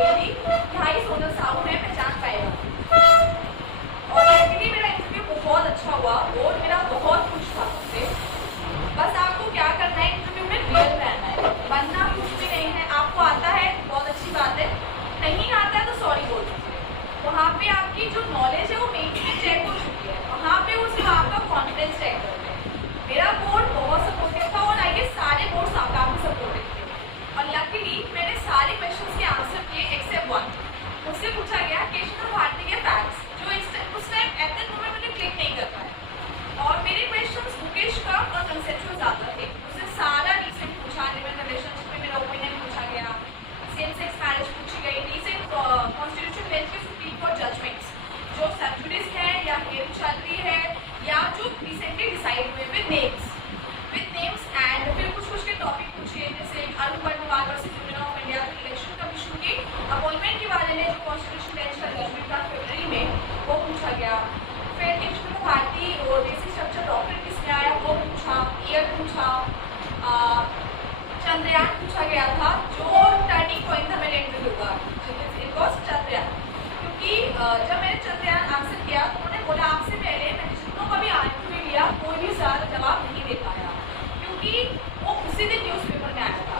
हुई थी कि हाँ ये सोनल साहू है, पहचान पाएगा। और एक्चुअली मेरा इंटरव्यू बहुत अच्छा हुआ और मेरा बहुत कुछ था उससे। बस आपको क्या करना है, इंटरव्यू में रियल रहना है, बनना कुछ भी नहीं है। आपको आता है बहुत अच्छी बात है, नहीं आता है तो सॉरी बोल दीजिए। वहाँ पे आपकी जो नॉलेज है वो मेन चेक हो चुकी है, वहाँ पे वो सिर्फ आपका कॉन्फिडेंस चेक करते हैं। मेरा बोर्ड बहुत सपोर्टिव था और आई गेस सारे बोर्ड काफी सपोर्टिव थे। और लकीली मैंने सारे क्वेश्चंस के आंसर किए एक्सेप्ट वन। मुझसे पूछा गया केशव भारती के फैक्ट्स, जो उस टाइम एट दैट मोमेंट मुझे क्लिक नहीं कर पाए। और मेरे क्वेश्चंस बुकिश कम और कंसेप्चुअल ज़्यादा थे। मुझसे सारा रिसेंट पूछा, लिव-इन रिलेशनशिप में मेरा ओपिनियन पूछा गया, सेम सेक्स मैरिज पूछी गई, रिसेंट कॉन्स्टिट्यूशन बेंच के सुप्रीम कोर्ट जजमेंट्स जो सब्जुडिस है या हियरिंग चल रही है या जो रिसेंटली डिसाइड हुए विद नेम्स एंड फिर कुछ के टॉपिक पूछे, जैसे Arun Barnwal versus union of India election commission की अपॉइंटमेंट के बारे में जो कॉन्स्टिट्यूशन बेंच का जजमेंट था फरवरी में, वो पूछा गया। फिर केशव भारती और बेसिक स्ट्रक्चर डॉक्टर किसने आया वो पूछा, ईयर पूछा, चंद्रयान पूछा गया था जो टर्निंग पॉइंट था मेरे इंटरव्यू का, चंद्रयान। क्योंकि जब मैंने चंद्रयान आंसर किया तो उन्होंने बोला आपसे पहले मैंने जितनों का भी इंटरव्यू लिया कोई भी सवाल जवाब नहीं दे पाया, क्योंकि वो उसी दिन न्यूज़पेपर में आया था,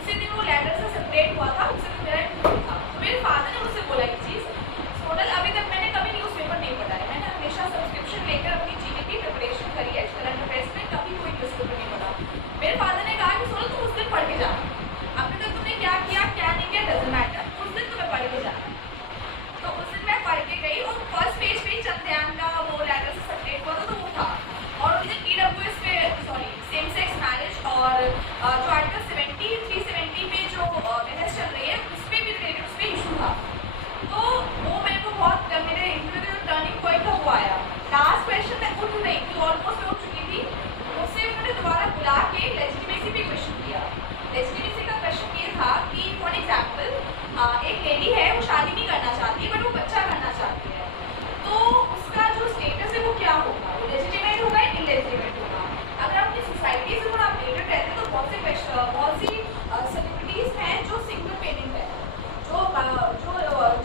उसी दिन वो लेटर से सेपरेट हुआ था, उसी दिन मेरा इंटरव्यू था। तो मेरे फादर ने मुझसे बोला ये चीज़, सोनल अभी तक मैंने कभी न्यूज़पेपर नहीं पढ़ा है, मैंने हमेशा सब्सक्रिप्शन लेकर अपनी जीके की प्रिपरेशन करी है, करंट अफेयर्स में कभी कोई न्यूज़पेपर नहीं पढ़ा। मेरे फादर ने कहा कि सोनल तुम उस दिन पढ़ के जाना, अभी तक तुमने क्या किया क्या नहीं किया डजंट मैटर, उस दिन तुम्हें पढ़ के जाना। तो उस दिन मैं पढ़ के गई और फर्स्ट पेज पे चंद्रयान का वो लेटर से सेपरेट हुआ था तो वो था। और उस दिन TWS पे सेम सेक्स मैरिज और जो आर्टिकल 370 पे जो बहस चल रही है उस पर भी रिलेटेड उस पर इशू था। तो वो मेरे को बहुत, जब मेरे इंटरव्यू में टर्निंग पॉइंट था वो आया, लास्ट क्वेश्चन में उठ रही थी, ऑलमोस्ट उठ चुकी थी, उससे उन्होंने दोबारा बुला के लेजिटिमेसी पे क्वेश्चन किया। लेजिटिमेसी का क्वेश्चन ये था कि फॉर एग्जाम्पल एक लेडी है, वो शादी नहीं करना चाहती बट वो बच्चा करना चाहती है, तो उसका जो स्टेटस है वो क्या होगा, वो लेजिटिमेट होगा या इलेजिटिमेट होगा। अगर अपनी सोसाइटी से थोड़ा अपडेटेड रहते तो बहुत सी सेलिब्रिटीज हैं जो सिंगल पेरेंट है, जो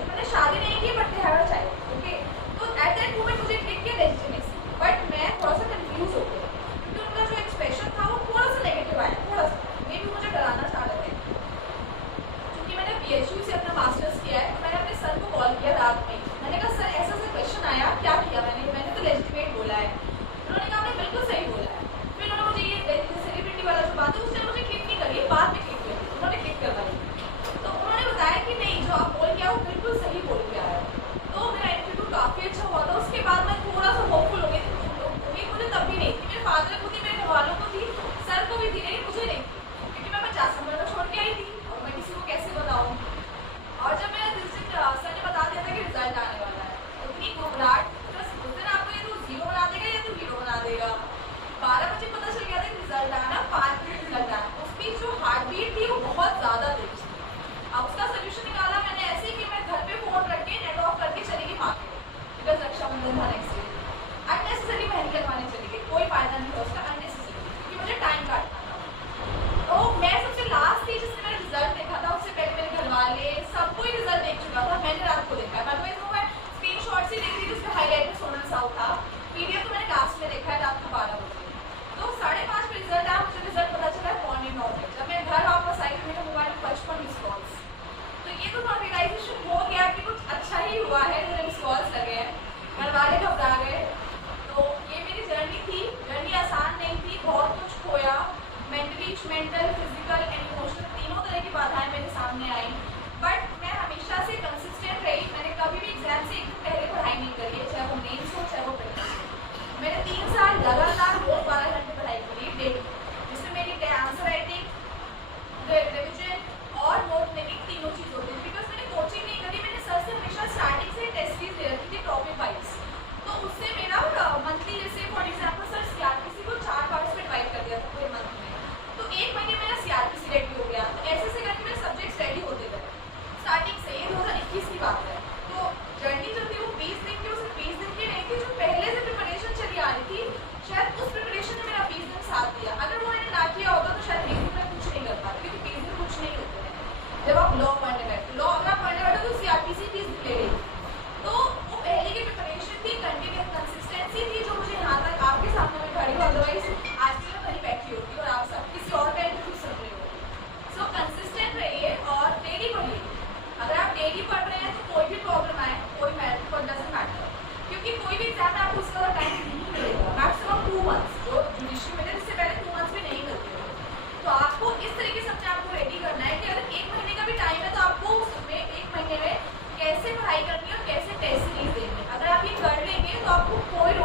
मैंने शादी नहीं की but they have a child, okay. तो एट दैट मोमेंट मुझे क्लिक किया लेजिटिमेसी, बट मैं थोड़ा सा कंफ्यूज हो गई क्योंकि उनका जो एक्सप्रेशन था वो थोड़ा सा नेगेटिव आया, थोड़ा सा मे भी मुझे डराना चाह रहे थे। क्योंकि मैंने PHU से अपना मास्टर्स किया है, तो मैंने अपने सर को कॉल किया रात में, मैंने कहा सर ऐसा क्वेश्चन आया क्या किया मैंने तो लेजिटिमेट बोला है। उन्होंने कहा आपने बिल्कुल सही बोला है। फिर उन्होंने मुझे ये सेलिब्रिटी वाला जो बात है उसने मुझे क्लिक नहीं करी, बाद में क्लिक करी, उन्होंने क्लिक करवाई। तो उन्होंने बताया कि नहीं जो आप बोल के आओ बिल्कुल सही बोल के आया। तो मेरा इंटरव्यू काफ़ी अच्छा हुआ था। उसके बाद मैं थोड़ा सा होपफुल हो गई थी, उम्मीद मुझे तब भी नहीं थी, मेरे फादर को थी, मेरे घर वालों को थी, सर को भी थी, लेकिन मुझे नहीं थी क्योंकि मैं 50 नंबर में छोड़ के आई थी और मैं किसी को कैसे बताऊँ। और जब मेरा जिस दिन सर ने बता दिया था कि रिजल्ट आने वाला है, उतनी घबराहट, उस दिन आपको ये तो 0 बना देगा या तो हीरो बना देगा। 12 बजे पता चल गया था रिजल्ट आना, 5 बजे रिजल्ट आना, उसकी जो हार्ट बीट थी वो बहुत ज़्यादा तेज थी। अब उसका सोल्यूशन निकाला मैंने ऐसे कि मैं घर पे फोन रख के नेट ऑफ करके चली गई मार्केट, बिकॉज रक्षाबंधन था नेक्स्ट डे। अननेसेसरी मेहंदी करवाने चली गई, कोई फायदा नहीं था उसका, अननेसेसरी, क्योंकि मुझे टाइम काटना था। तो मैं सबसे लास्ट थी जिसने मेरा रिजल्ट देखा था, उससे पहले मेरे घर वाले सब कोई रिजल्ट देख चुका था, मैंने रात को देखा है। मैं स्क्रीनशॉट से देख रही थी, उसका हाईलाइट में सोनल साहू था, PDF तो मैंने लास्ट में देखा है रात को 12 बजे। तो 5:30 पे रिजल्ट आया, मुझे रिजल्ट पता चला है मॉर्निंग 9 बजे। जब मैं घर वापस आई तो मेरे मोबाइल में 55 मिस कॉल्स। तो ये तो थोड़ा रियलाइजेशन हो गया कि कुछ अच्छा ही हुआ है, मुझे मिस कॉल्स लगे हैं, घर वाले घबरा गए। तो ये मेरी जर्नी थी, जर्नी आसान नहीं थी, बहुत कुछ खोया, मेंटल, फिजिकल एंड इमोशनल तीनों तरह की बाधाएं मेरे सामने आई, बट मैं हमेशा से कंसिस्टेंट रही। मैंने कभी भी एग्जाम से एक दिन पहले पढ़ाई नहीं करी है, चाहे वो मेन्स हो चाहे वो प्रीलिम्स हो। मैंने 3 साल लगातार रोज 12 घंटे पढ़ाई करी डेली, जिसमें मेरी आंसर राइटिंग, रिविजन और नोट मेकिंग तीनों चीज़ होती है। बिकॉज मैंने कोचिंग नहीं करी, मैंने सर से हमेशा स्टार्टिंग से टेस्ट सीरीज ले रखी थी टॉपिक वाइज, तो उससे मेरा मंथली, जैसे फॉर एग्जाम्पल सर CRPC को 4 पार्ट्स में डिवाइड कर दिया था पूरे मंथ में, तो 1 महीने मेरा CRPC रेडी हो गया। तो ऐसे से करके मेरे सब्जेक्ट्स रेडी होते गए स्टार्टिंग से। ये 2021 की बात है। तो जर्नी जो थी वो 20 दिन की, वो सिर्फ 20 दिन की नहीं थी, जो पहले से प्रिपरेशन चली आ रही थी, शायद उस प्रिपरेशन ने मेरा तो आपको कोई